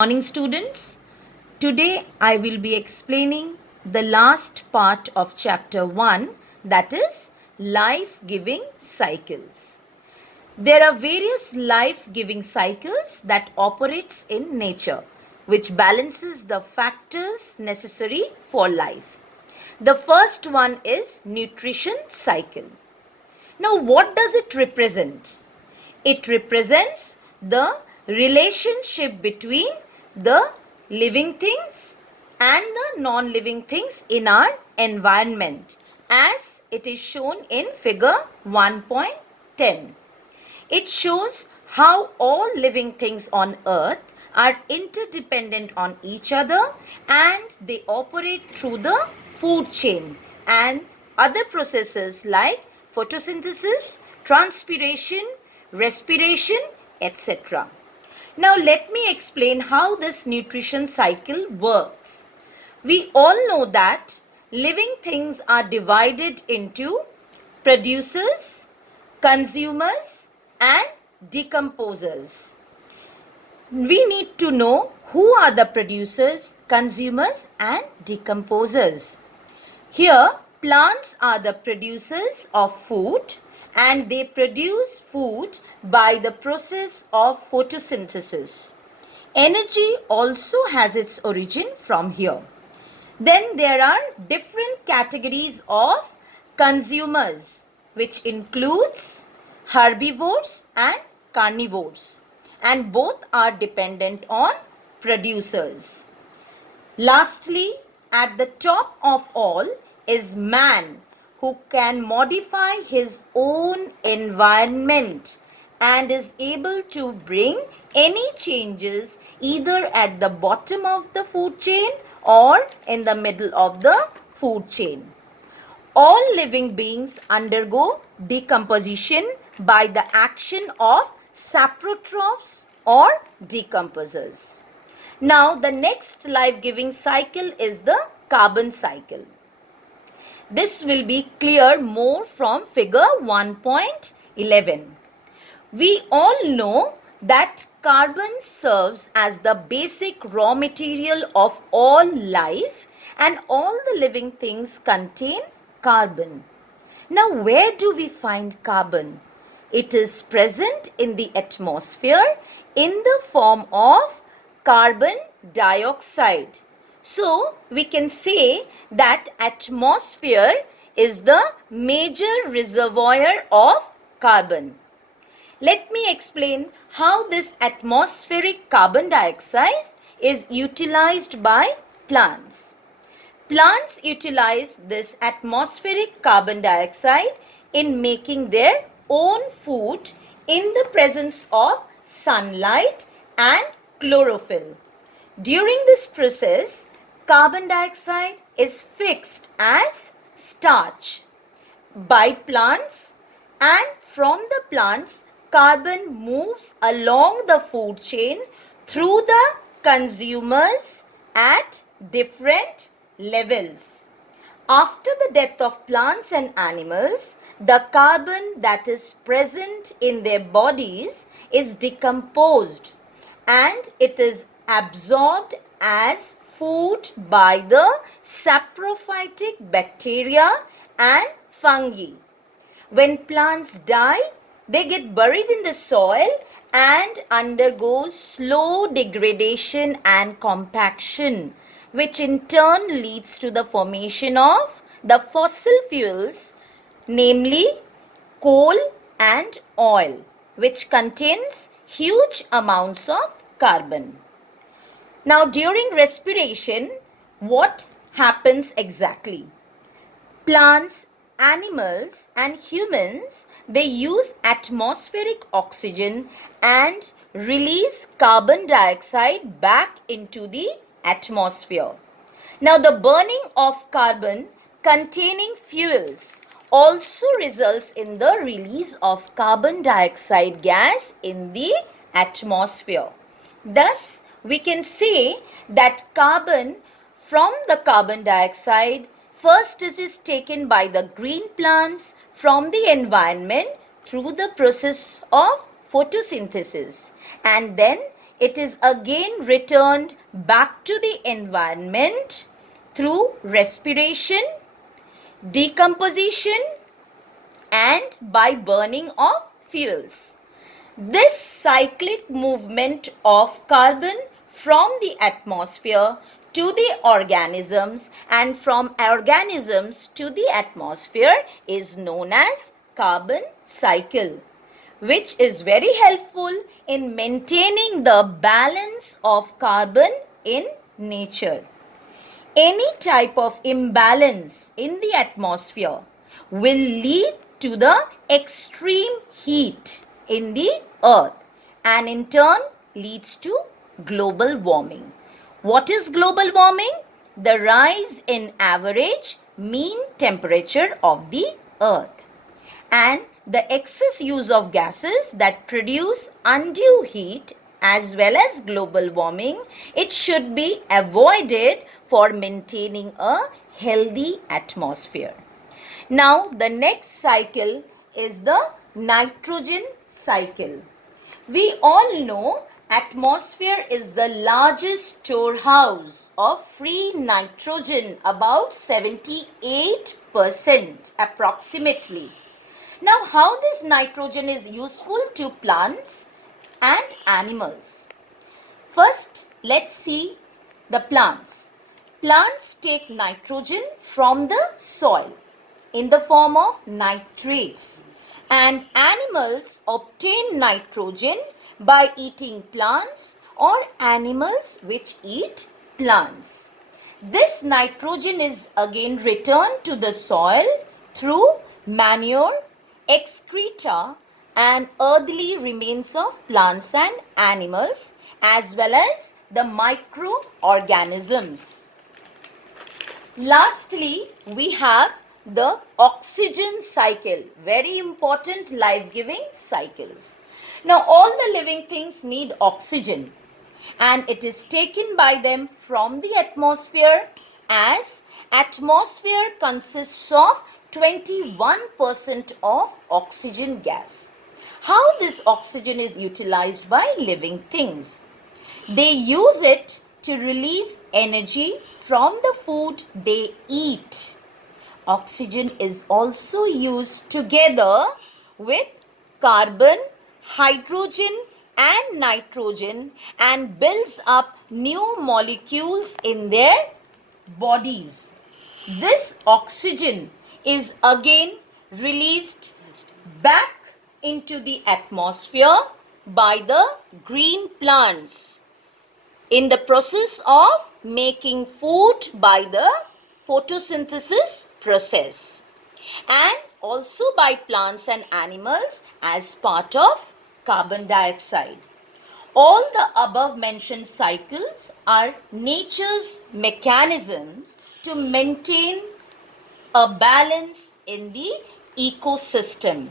Morning students. Today I will be explaining the last part of chapter 1, that is life-giving cycles. There are various life-giving cycles that operates in nature which balances the factors necessary for life. The first one is nutrition cycle. Now what does it represent? It represents the relationship between the living things and the non-living things in our environment as it is shown in figure 1.10. It shows how all living things on earth are interdependent on each other and they operate through the food chain and other processes like photosynthesis, transpiration, respiration, etc. Now let me explain how this nutrition cycle works. We all know that living things are divided into producers, consumers and decomposers. We need to know who are the producers, consumers and decomposers. Here, plants are the producers of food and they produce food by the process of photosynthesis. Energy also has its origin from here. Then there are different categories of consumers, which includes herbivores and carnivores, and both are dependent on producers. Lastly, at the top of all is man, who can modify his own environment and is able to bring any changes either at the bottom of the food chain or in the middle of the food chain. All living beings undergo decomposition by the action of saprotrophs or decomposers. Now the next life-giving cycle is the carbon cycle. This will be clear more from figure 1.11. We all know that carbon serves as the basic raw material of all life and all the living things contain carbon. Now where do we find carbon? It is present in the atmosphere in the form of carbon dioxide. So we can say that atmosphere is the major reservoir of carbon. Let me explain how this atmospheric carbon dioxide is utilized by plants. Plants utilize this atmospheric carbon dioxide in making their own food in the presence of sunlight and chlorophyll. During this process, carbon dioxide is fixed as starch by plants, and from the plants, carbon moves along the food chain through the consumers at different levels. After the death of plants and animals, the carbon that is present in their bodies is decomposed and it is absorbed as food by the saprophytic bacteria and fungi. When plants die, they get buried in the soil and undergo slow degradation and compaction, which in turn leads to the formation of the fossil fuels, namely coal and oil, which contains huge amounts of carbon. Now during respiration, what happens exactly? Plants, animals and humans, they use atmospheric oxygen and release carbon dioxide back into the atmosphere. Now the burning of carbon containing fuels also results in the release of carbon dioxide gas in the atmosphere. Thus, we can say that carbon from the carbon dioxide, first it is taken by the green plants from the environment through the process of photosynthesis, and then it is again returned back to the environment through respiration, decomposition, and by burning of fuels. This cyclic movement of carbon from the atmosphere to the organisms and from organisms to the atmosphere is known as carbon cycle, which is very helpful in maintaining the balance of carbon in nature. Any type of imbalance in the atmosphere will lead to the extreme heat in the earth and in turn leads to global warming. What is global warming? The rise in average mean temperature of the earth and the excess use of gases that produce undue heat as well as global warming. It should be avoided for maintaining a healthy atmosphere. Now, the next cycle is the nitrogen cycle. We all know atmosphere is the largest storehouse of free nitrogen, about 78% approximately. Now, how this nitrogen is useful to plants and animals? First, let's see the plants. Plants take nitrogen from the soil in the form of nitrates, and animals obtain nitrogen by eating plants or animals which eat plants. This nitrogen is again returned to the soil through manure, excreta, and earthly remains of plants and animals as well as the microorganisms. Lastly, we have the oxygen cycle, very important life-giving cycles. Now, all the living things need oxygen and it is taken by them from the atmosphere, as atmosphere consists of 21% of oxygen gas. How this oxygen is utilized by living things? They use it to release energy from the food they eat. Oxygen is also used together with carbon, hydrogen and nitrogen and builds up new molecules in their bodies. This oxygen is again released back into the atmosphere by the green plants in the process of making food by the photosynthesis process, and also by plants and animals as part of carbon dioxide. All the above mentioned cycles are nature's mechanisms to maintain a balance in the ecosystem.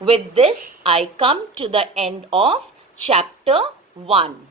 With this, I come to the end of chapter 1.